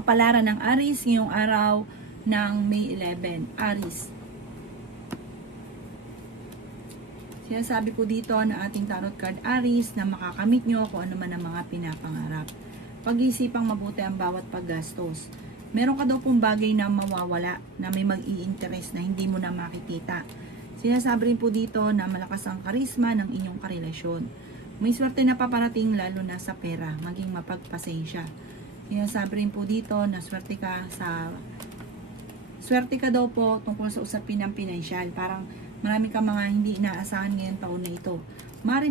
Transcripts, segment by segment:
Kapalaran ng Aries ngayong araw ng May 11. Aries. Sinasabi po dito na ating tarot card Aries na makakamit nyo kung ano man ang mga pinapangarap. Pag-iisipang mabuti ang bawat paggastos. Meron ka daw pong bagay na mawawala, na may mag-i-interest na hindi mo na makikita. Sinasabi rin po dito na malakas ang karisma ng inyong karelasyon. May swerte na paparating lalo na sa pera, maging mapagpasensya. Sinasabi rin po dito na swerte ka daw po tungkol sa usapin ng pinansyal. Parang marami ka mga hindi inaasahan ngayong taon na ito. Maaaring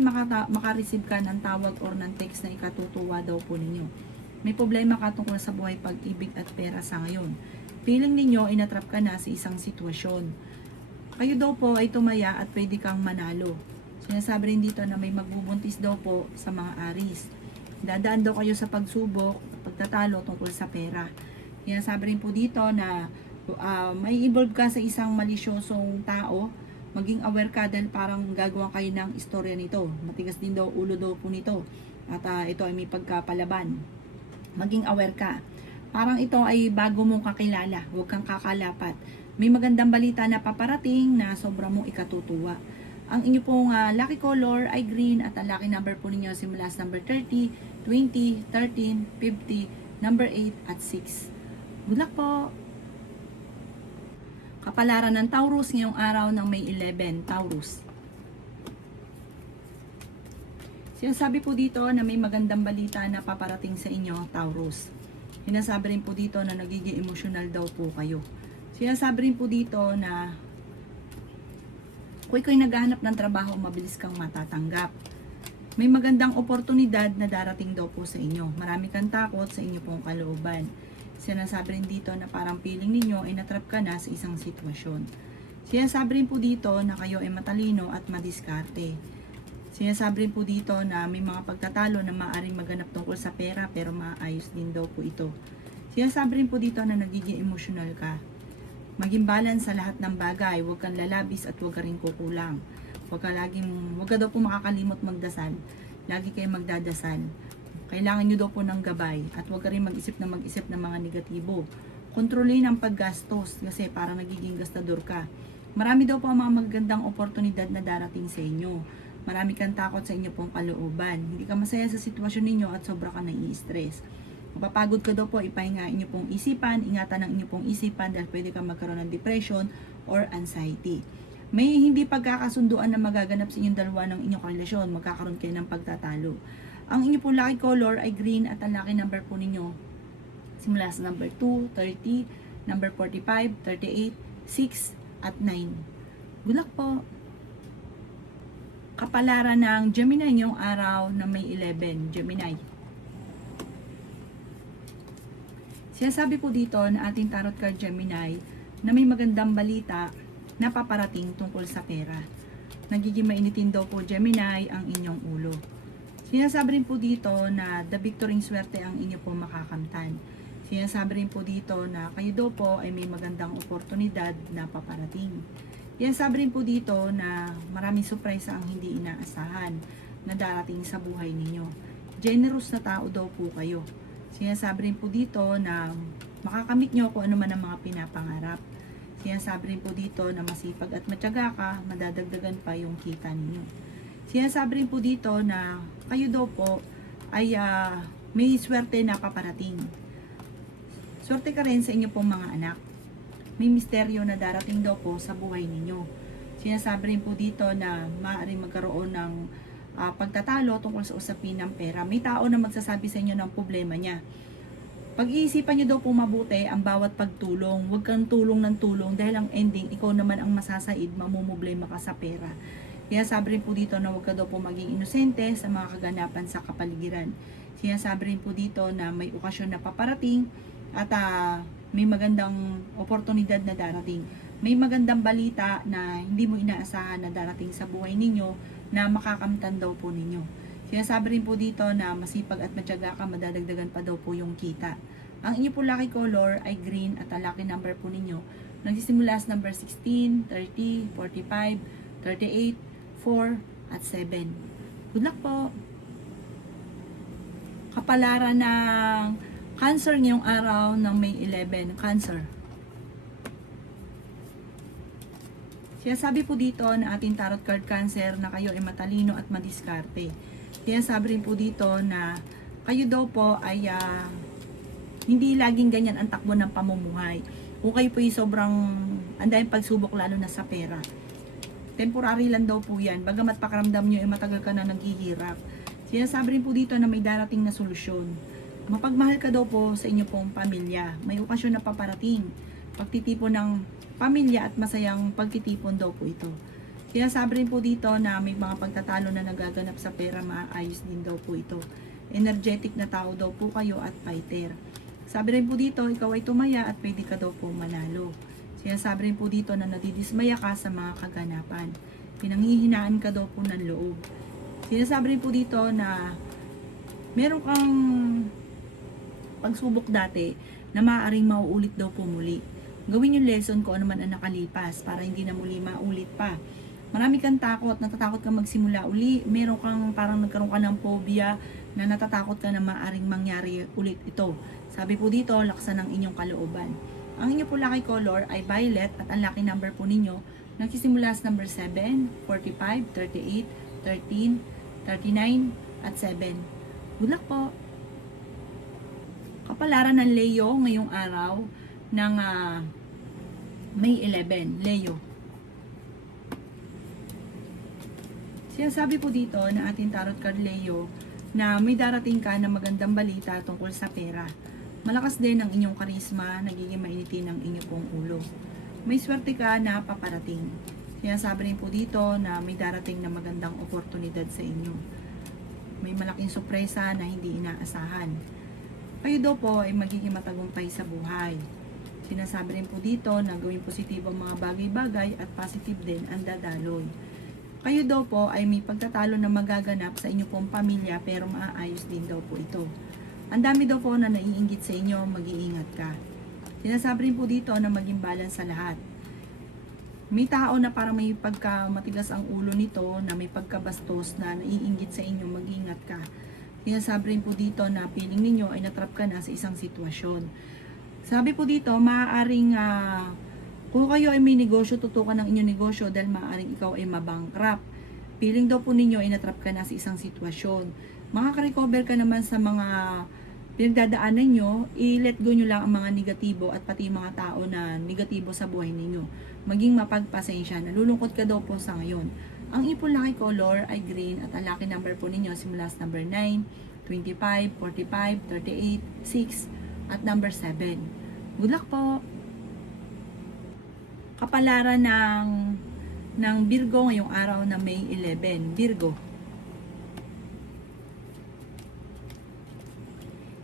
makareceive ka ng tawag or ng text na ikatutuwa daw po ninyo. May problema ka tungkol sa buhay, pag-ibig at pera sa ngayon. Feeling ninyo, inatrap ka na sa isang sitwasyon. Kayo daw po ay tumaya at pwede kang manalo. Sinasabi rin dito na may magbubuntis daw po sa mga Aries. Dadaan daw kayo sa pagsubok, pagtatalo tungkol sa pera. Sinasabi rin po dito na may involve ka sa isang malisyosong tao. Maging aware ka dahil parang gagawa kayo ng istorya nito. Matigas din daw ulo daw po nito. At ito ay may pagkapalaban. Maging aware ka. Parang ito ay bago mong kakilala. Huwag kang kakalapat. May magandang balita na paparating na sobrang mong ikatutuwa. Ang inyo pong lucky color ay green at ang lucky number po ninyo simula sa number 30, 20, 13, 50, number 8 at 6. Good luck po! Kapalaran ng Taurus ngayong araw ng May 11, Taurus. Sinasabi po dito na may magandang balita na paparating sa inyo, Taurus. Sinasabi rin po dito na nagiging emosyonal daw po kayo. Sinasabi rin po dito na kung ikaw'y naghahanap ng trabaho, mabilis kang matatanggap. May magandang oportunidad na darating daw po sa inyo. Marami kang takot sa inyo pong kalooban. Sinasabi rin dito na parang feeling ninyo ay natrap ka na sa isang sitwasyon. Sinasabi rin po dito na kayo ay matalino at madiskarte. Sinasabi rin po dito na may mga pagtatalo na maaaring maganap tungkol sa pera pero maayos din daw po ito. Sinasabi rin po dito na nagiging emosyonal ka. Maging balance sa lahat ng bagay, huwag kang lalabis at huwag ka rin kukulang. Huwag ka daw po makakalimot magdasal. Lagi kayo magdadasal. Kailangan nyo daw po ng gabay at huwag ka rin mag-isip ng mga negatibo. Kontrolin ang paggastos kasi parang nagiging gastador ka. Marami daw po ang mga magandang oportunidad na darating sa inyo. Marami kang takot sa inyo pong kalooban. Hindi ka masaya sa sitwasyon ninyo at sobra ka nai-stress. Mapapagod ka daw po, ipahinga inyo pong isipan, ingatan ang inyo pong isipan dahil pwede kang magkaroon ng depression or anxiety. May hindi pagkakasunduan na magaganap sa inyong dalawa ng inyong relasyon, magkakaroon kayo ng pagtatalo. Ang inyo pong lucky color ay green at ang lucky number po ninyo simula sa number 2, 30, number 45, 38, 6 at 9. Good luck po! Kapalaran ng Gemini ngayong araw na May 11, Gemini. Sinasabi po dito na ating tarot card Gemini na may magandang balita na paparating tungkol sa pera. Nagiging mainitin daw po Gemini ang inyong ulo. Sinasabi rin po dito na the victory swerte ang inyo po makakamtan. Sinasabi rin po dito na kayo daw po ay may magandang oportunidad na paparating. Sinasabi rin po dito na maraming surprise ang hindi inaasahan na darating sa buhay ninyo. Generous na tao daw po kayo. Sinasabi rin po dito na makakamit nyo kung ano man ang mga pinapangarap. Sinasabi rin po dito na masipag at matyaga ka, madadagdagan pa yung kita ninyo. Sinasabi rin po dito na kayo daw po ay may swerte na paparating. Swerte ka rin sa inyo pong mga anak. May misteryo na darating daw po sa buhay ninyo. Sinasabi rin po dito na maaaring magkaroon ng pagtatalo tungkol sa usapin ng pera. May tao na magsasabi sa inyo ng problema niya. Pag-iisipan nyo daw po mabuti ang bawat pagtulong. Huwag kang tulong ng tulong dahil ang ending, ikaw naman ang masasaid, mamumblema ka sa pera. Kaya sabi rin po dito na huwag ka daw po maging inosente sa mga kaganapan sa kapaligiran. Sinasabi rin po dito na may okasyon na paparating at may magandang oportunidad na darating. May magandang balita na hindi mo inaasahan na darating sa buhay ninyo na makakamtan daw po ninyo. Sinasabi rin po dito na masipag at matyaga ka, madadagdagan pa daw po yung kita. Ang inyo po lucky color ay green at ang lucky number po ninyo nagsisimula sa number 16, 30, 45, 38, 4 at 7. Good luck po! Kapalaran ng Cancer ngayong araw ng May 11. Cancer. Sinasabi po dito na ating tarot card Cancer na kayo ay matalino at madiskarte. Sinasabi rin po dito na kayo daw po ay hindi laging ganyan ang takbo ng pamumuhay. Kung kayo po ay sobrang andaming pagsubok lalo na sa pera. Temporary lang daw po yan. Bagamat pakiramdam nyo ay matagal ka na naghihirap. Sinasabi rin po dito na may darating na solusyon. Mapagmahal ka daw po sa inyo pong pamilya. May okasyon na paparating. Pagtitipon ng pamilya at masayang pagtitipon daw po ito. Sinasabi rin po dito na may mga pagtatalo na nagaganap sa pera, maayos din daw po ito. Energetic na tao daw po kayo at fighter. Sabi rin po dito, ikaw ay tumaya at pwede ka daw po manalo. Sinasabi rin po dito na nadidismaya ka sa mga kaganapan. Pinanghihinaan ka daw po ng loob. Sinasabi rin po dito na meron kang pagsubok dati na maaaring mauulit daw po muli. Gawin yung lesson ko ano man ang nakalipas para hindi na muli maulit pa. Marami kang takot, natatakot kang magsimula uli. Meron kang parang nagkaroon ka ng phobia na natatakot ka na maaaring mangyari ulit ito. Sabi po dito, laksan ng inyong kalooban. Ang inyo po lucky color ay violet at ang lucky number po ninyo nagsisimula sa number 7, 45, 38, 13, 39, at 7. Good luck po! Kapalaran ng Leo ngayong araw ng May 11, Leo. Sinasabi po dito na ating tarot card Leo na may darating ka na magandang balita tungkol sa pera. Malakas din ang inyong karisma, nagiging mainitin ang inyong pong ulo. May swerte ka na paparating. Sinasabi rin po dito na may darating na magandang oportunidad sa inyo. May malaking sorpresa na hindi inaasahan. Kayo daw po ay magiging matagumpay sa buhay. Sinasabi rin po dito na gawing positibo ang mga bagay-bagay at positive din ang dadaloy. Kayo daw po ay may pagtatalo na magaganap sa inyong pong pamilya pero maaayos din daw po ito. Ang dami daw po na naiinggit sa inyo, mag-iingat ka. Sinasabi rin po dito na maging balance sa lahat. May tao na parang may pagkamatigas ang ulo nito, na may pagkabastos na naiinggit sa inyo, mag-iingat ka. Sinasabi rin po dito na feeling ninyo ay natrap ka na sa isang sitwasyon. Sabi po dito, maaaring kung kayo ay may negosyo, tutukan ng inyong negosyo dahil maaaring ikaw ay mabankrupt. Feeling daw po ninyo ay natrap ka na sa isang sitwasyon. Makaka-recover ka naman sa mga pinagdadaanan nyo, i-let go nyo lang ang mga negatibo at pati mga tao na negatibo sa buhay ninyo. Maging mapagpasensya, nalulungkot ka daw po sa ngayon. Ang ipon lucky color ay green at ang lucky number po ninyo simula sa number 9, 25, 45, 38, 6 at number 7. Good luck po! Kapalaran ng Virgo ngayong araw na May 11. Virgo.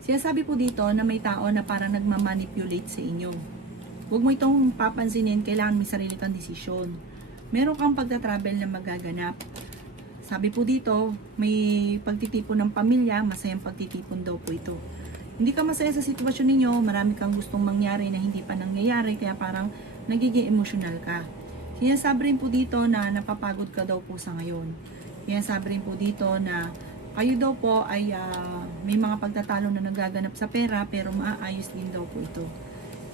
Sinasabi po dito na may tao na parang nagmamanipulate sa inyo. Huwag mo itong papansinin, kailangan may sarili kang desisyon. Meron kang pagta-travel na magaganap. Sabi po dito, may pagtitipon ng pamilya, masayang pagtitipon daw po ito. Hindi ka masaya sa sitwasyon ninyo, marami kang gustong mangyari na hindi pa nangyayari, kaya parang nagiging emotional ka. Sinasabi rin po dito na napapagod ka daw po sa ngayon. Sinasabi rin po dito na kayo daw po ay may mga pagtatalo na nagaganap sa pera pero maaayos din daw po ito.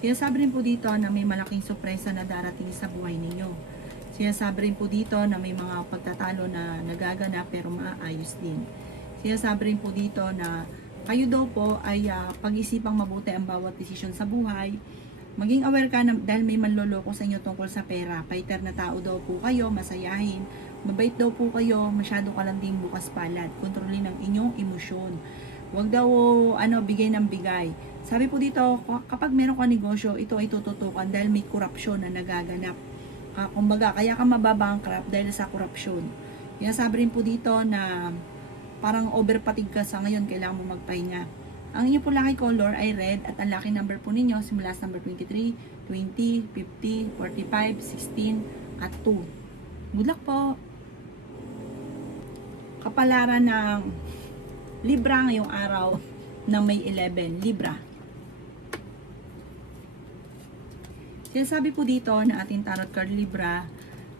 Sinasabi rin po dito na may malaking sorpresa na darating sa buhay ninyo. Sinasabi rin po dito na may mga pagtatalo na nagaganap pero maaayos din. Sinasabi rin po dito na kayo daw po ay pag-isipang mabuti ang bawat desisyon sa buhay. Maging aware ka na dahil may manloloko sa inyo tungkol sa pera. Fighter na tao daw po kayo, masayahin. Mabait daw po kayo, masyado ka lang ding bukas palad. Kontrolin ang inyong emosyon. Huwag daw bigay ng bigay. Sabi po dito, kapag meron ka negosyo, ito ay tututukan dahil may korupsyon na nagaganap. Kumbaga, kaya ka mababankrupt dahil sa korupsyon. Sabi rin po dito na parang overpatig ka sa ngayon, kailangan mo magpahinga. Ang inyo po lucky color ay red at ang lucky number po ninyo simula sa number 23, 20, 50, 45, 16 at 2. Good luck po! Kapalaran ng Libra ngayong araw na May 11, Libra. Sinasabi po dito na ating tarot card Libra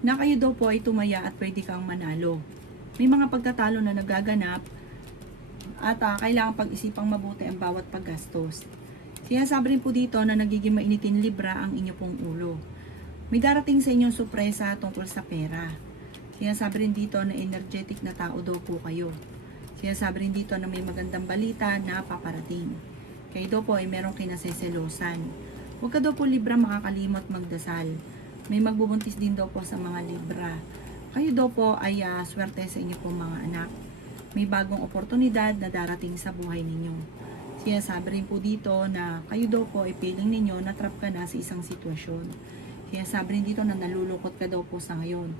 na kayo daw po ay tumaya at pwede kang manalo. May mga pagtatalo na nagaganap At kailangan pag-isipang mabuti ang bawat paggastos. Sinasabi rin po dito na nagiging mainitin libra ang inyo pong ulo. May darating sa inyong sorpresa tungkol sa pera. Sinasabi rin dito na energetic na tao daw po kayo. Sinasabi rin dito na may magandang balita na paparating. Kayo daw po ay merong kinaseselosan. Huwag ka daw po libra makakalimot magdasal. May magbubuntis din daw po sa mga libra. Kayo daw po ay swerte sa inyo pong mga anak. May bagong oportunidad na darating sa buhay ninyo. Sinasabi rin po dito na kayo daw po ay feeling ninyo na trap ka na sa isang sitwasyon. Sinasabi rin dito na nalulungkot ka daw po sa ngayon.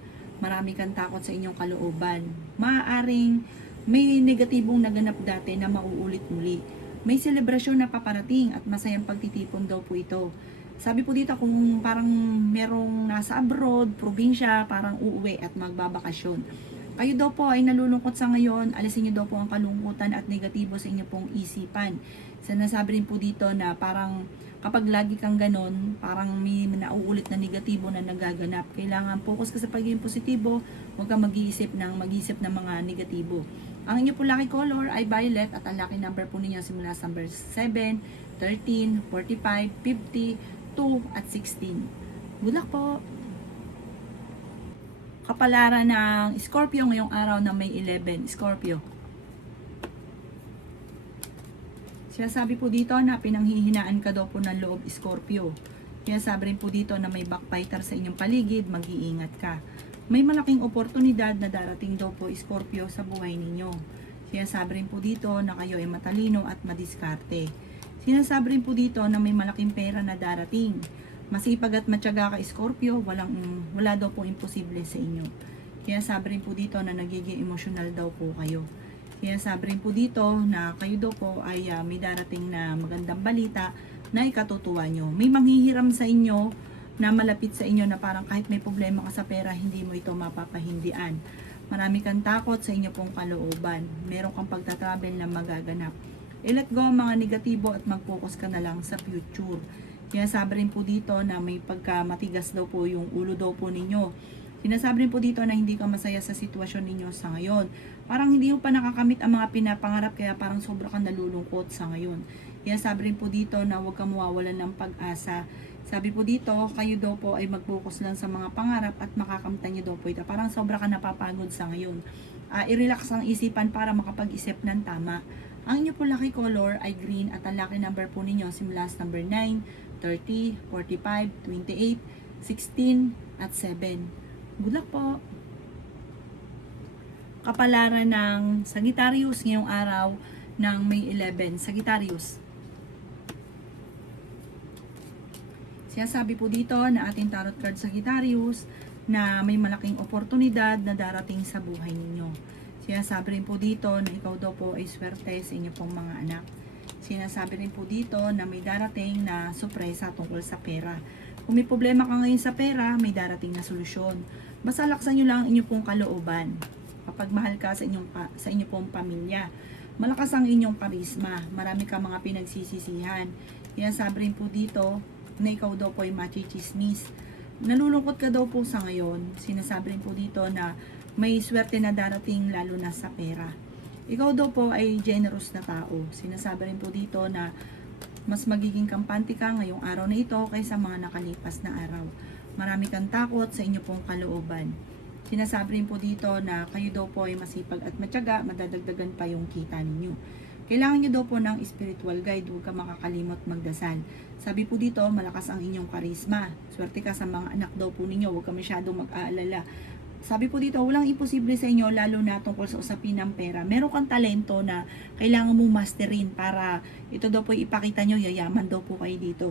Marami kang takot sa inyong kalooban. Maaaring may negatibong naganap dati na mauulit muli. May selebrasyon na paparating at masayang pagtitipon daw po ito. Sabi po dito kung parang merong nasa abroad, probinsya, parang uuwi at magbabakasyon. Kayo daw po ay nalulungkot sa ngayon, alisin niyo daw po ang kalungkutan at negatibo sa inyo pong isipan. Sinasabi rin po dito na parang kapag lagi kang ganon, parang may nauulit na negatibo na nagaganap. Kailangan focus ka sa pagiging positibo, huwag kang mag-iisip ng mga negatibo. Ang inyo po lucky color ay violet at ang lucky number po ninyo simula sa number 7, 13, 45, 50, 2 at 16. Good luck po! Kapalaran ng Scorpio ngayong araw na May 11. Scorpio. Sinasabi po dito na pinanghihinaan ka daw po ng loob, Scorpio. Sinasabi rin po dito na may backbiter sa inyong paligid, mag-iingat ka. May malaking oportunidad na darating daw po, Scorpio, sa buhay ninyo. Sinasabi rin po dito na kayo ay matalino at madiskarte. Sinasabi rin po dito na may malaking pera na darating. Masipag at matyaga ka, Scorpio, wala daw po imposible sa inyo. Sinasabi rin po dito na nagiging emosyonal daw po kayo. Sinasabi rin po dito na kayo daw po ay may darating na magandang balita na ikatutuwa nyo. May manghihiram sa inyo na malapit sa inyo na parang kahit may problema ka sa pera, hindi mo ito mapapahindian. Marami kang takot sa inyo pong kalooban. Meron kang pagtatravel na magaganap. I-let go ang mga negatibo at mag-focus ka na lang sa future. Sinasabi rin po dito na may pagkamatigas daw po yung ulo daw po ninyo. Sinasabi rin po dito na hindi ka masaya sa sitwasyon ninyo sa ngayon. Parang hindi mo pa nakakamit ang mga pinapangarap kaya parang sobra kang nalulungkot sa ngayon. Sinasabi rin po dito na huwag kang mawawalan ng pag-asa. Sabi po dito, kayo daw po ay mag-focus lang sa mga pangarap at makakamtan nyo daw po ito. Parang sobra ka napapagod sa ngayon. I-relax ang isipan para makapag-isip ng tama. Ang inyo po lucky color ay green at ang lucky number po ninyo simula sa number 9, 30, 45, 28, 16, at 7. Good luck po! Kapalaran ng Sagittarius ngayong araw ng May 11. Sagittarius. Sinasabi po dito na ating tarot card Sagittarius na may malaking oportunidad na darating sa buhay ninyo. Sinasabi rin po dito na ikaw daw po ay swerte sa inyo pong mga anak. Sinasabi rin po dito na may darating na sorpresa tungkol sa pera. Kung may problema ka ngayon sa pera, may darating na solusyon. Basta laksan nyo lang ang inyong pong kalooban. Kapag mahal ka sa inyong pong pamilya, malakas ang inyong karisma. Marami ka mga pinagsisisihan. Sinasabi rin po dito na ikaw daw po ay machichismis. Nalulungkot ka daw po sa ngayon. Sinasabi rin po dito na may swerte na darating lalo na sa pera. Ikaw daw po ay generous na tao. Sinasabi rin po dito na mas magiging kampante ka ngayong araw na ito kaysa mga nakalipas na araw. Marami kang takot sa inyo pong kalooban. Sinasabi rin po dito na kayo daw po ay masipag at matyaga, madadagdagan pa yung kita ninyo. Kailangan nyo daw po ng spiritual guide, huwag ka makakalimot magdasal. Sabi po dito, malakas ang inyong karisma. Swerte ka sa mga anak daw po ninyo, huwag ka masyadong mag-aalala. Sabi po dito, walang imposible sa inyo, lalo na tungkol sa usapin ng pera. Meron kang talento na kailangan mo masterin para ito daw po ipakita nyo, yayaman daw po kayo dito.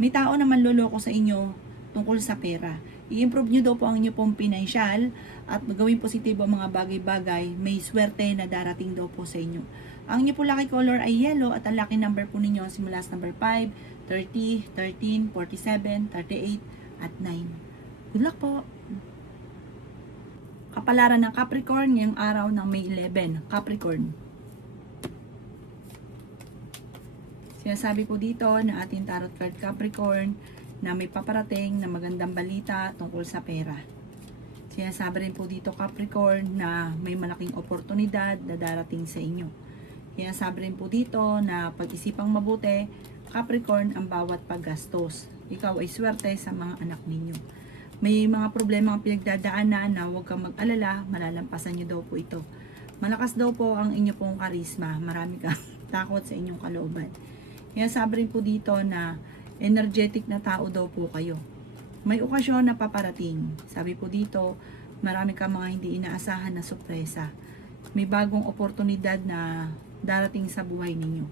May tao naman loloko sa inyo tungkol sa pera. I-improve nyo daw po ang inyo pong pinansyal at gawin positibo ang mga bagay-bagay. May swerte na darating daw po sa inyo. Ang inyo po lucky color ay yellow at ang lucky number po ninyo simula sa number 5, 30, 13, 47, 38, at 9. Good luck po! Kapalaran ng Capricorn ngayong araw ng May 11. Capricorn. Sinasabi po dito na ating tarot card Capricorn na may paparating na magandang balita tungkol sa pera. Sinasabi rin po dito Capricorn na may malaking oportunidad na darating sa inyo. Sinasabi rin po dito na pag-isipang mabuti, Capricorn, ang bawat paggastos. Ikaw ay swerte sa mga anak ninyo. May mga problema ang pinagdadaanan na huwag kang mag-alala, malalampasan nyo daw po ito. Malakas daw po ang inyo pong karisma, marami kang takot sa inyong kalooban. Sabi rin po dito na energetic na tao daw po kayo. May okasyon na paparating. Sabi po dito, marami kang mga hindi inaasahan na sorpresa. May bagong oportunidad na darating sa buhay ninyo.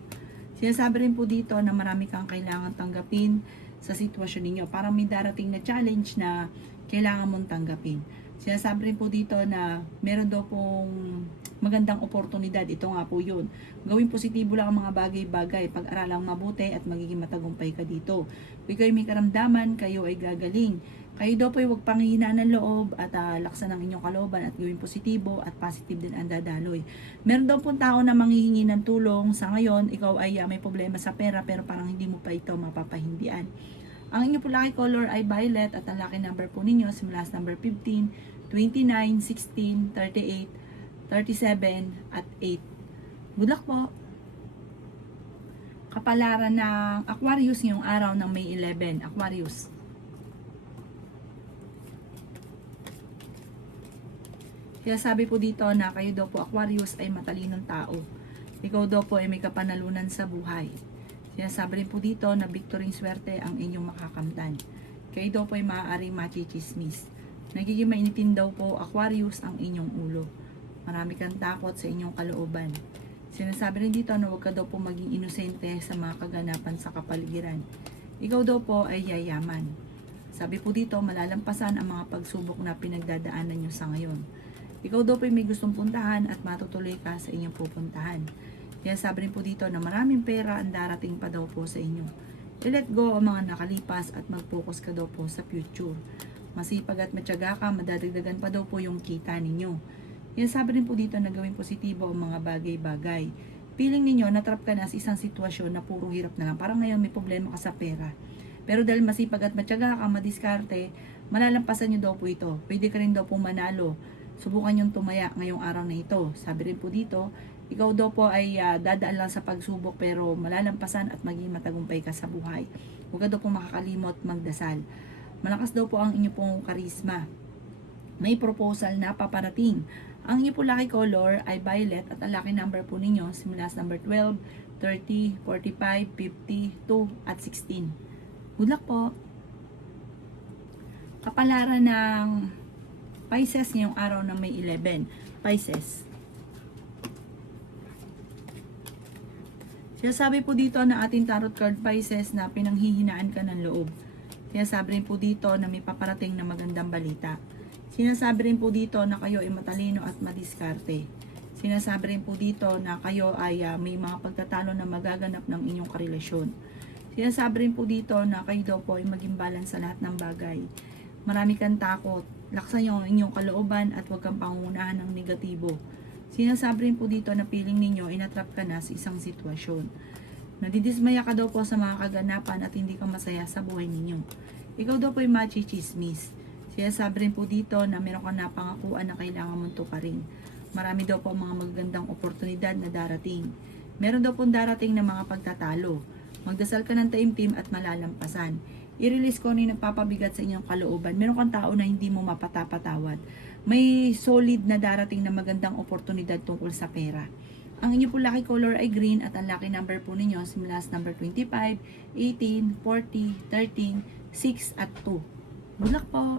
Sinasabi rin po dito na marami kang kailangan tanggapin sa sitwasyon ninyo. Parang may darating na challenge na kailangan mong tanggapin. Sinasabi rin po dito na meron daw pong magandang oportunidad. Ito nga po yun. Gawing positibo lang ang mga bagay-bagay. Pag-aralang mabuti at magiging matagumpay ka dito. Kung kayo may karamdaman, kayo ay gagaling. Kayo daw po ay huwag panghihinaan ng loob at laksan ang inyong kalooban at gawing positibo at positive din ang dadaloy. Meron daw pong tao na manghihingi ng tulong. Sa ngayon, ikaw ay may problema sa pera pero parang hindi mo pa ito mapapahindian. Ang inyong po lucky color ay violet at ang lucky number po ninyo simula sa number 15, 29, 16, 38, 37, at 8. Good luck po! Kapalaran ng Aquarius ngayong araw ng May 11. Aquarius. Kaya sabi po dito na kayo daw po Aquarius ay matalinong tao. Ikaw daw po ay may kapanalunan sa buhay. Sinasabi rin po dito na victory swerte ang inyong makakamtan. Kayo daw po ay maaaring machichismis. Nagiging mainitin daw po Aquarius ang inyong ulo. Marami kang takot sa inyong kalooban. Sinasabi rin dito na huwag ka daw po maging inosente sa mga kaganapan sa kapaligiran. Ikaw daw po ay yayaman. Sabi po dito malalampasan ang mga pagsubok na pinagdadaanan nyo sa ngayon. Ikaw daw po ay may gustong puntahan at matutuloy ka sa inyong pupuntahan. Kaya sabi rin po dito na maraming pera ang darating pa daw po sa inyo. I-let go ang mga nakalipas at mag-focus ka daw po sa future. Masipag at matyaga ka, madadagdagan pa daw po yung kita ninyo. Kaya sabi rin po dito na gawing positibo ang mga bagay-bagay. Feeling ninyo, natrap ka na sa isang sitwasyon na puro hirap na lang. Parang ngayon may problema ka sa pera. Pero dahil masipag at matyaga ka, madiskarte, malalampasan nyo daw po ito. Pwede ka rin daw po manalo. Subukan yung tumaya ngayong araw na ito. Sabi rin po dito, ikaw daw po ay dadaan lang sa pagsubok pero malalampasan at maging matagumpay ka sa buhay. Huwag ka daw po makakalimot magdasal. Malakas daw po ang inyo pong karisma. May proposal na paparating. Ang inyo po lucky color ay violet at ang lucky number po ninyo simula sa number 12, 30, 45, 52 at 16. Good luck po! Kapalaran ng Pisces ngayong araw ng May 11. Pisces. Sinasabi po dito na ating tarot card Pisces na pinanghihinaan ka ng loob. Sinasabi rin po dito na may paparating na magandang balita. Sinasabi rin po dito na kayo ay matalino at madiskarte. Sinasabi rin po dito na kayo ay may mga pagtatalo na magaganap ng inyong karelasyon. Sinasabi rin po dito na kayo daw po ay maging balance sa lahat ng bagay. Marami kang takot. Laksan yung inyong kalooban at huwag kang pangunahan ng negatibo. Sinasabi rin po dito na feeling ninyo inatrap ka na sa isang sitwasyon. Nadidismaya ka daw po sa mga kaganapan at hindi ka masaya sa buhay ninyo. Ikaw daw po ay machichismis. Sinasabi rin po dito na meron ka napangakuan na kailangan mong tuparin. Marami daw po mga magagandang oportunidad na darating. Meron daw po darating na mga pagtatalo. Magdasal ka ng taimtim at malalampasan. I-release ko ano yung nagpapabigat sa inyong kalooban. Meron kang tao na hindi mo mapatapatawad. May solid na darating na magandang oportunidad tungkol sa pera. Ang inyo po lucky color ay green at ang lucky number po ninyo simula sa number 25, 18, 40, 13, 6 at 2. Good luck po!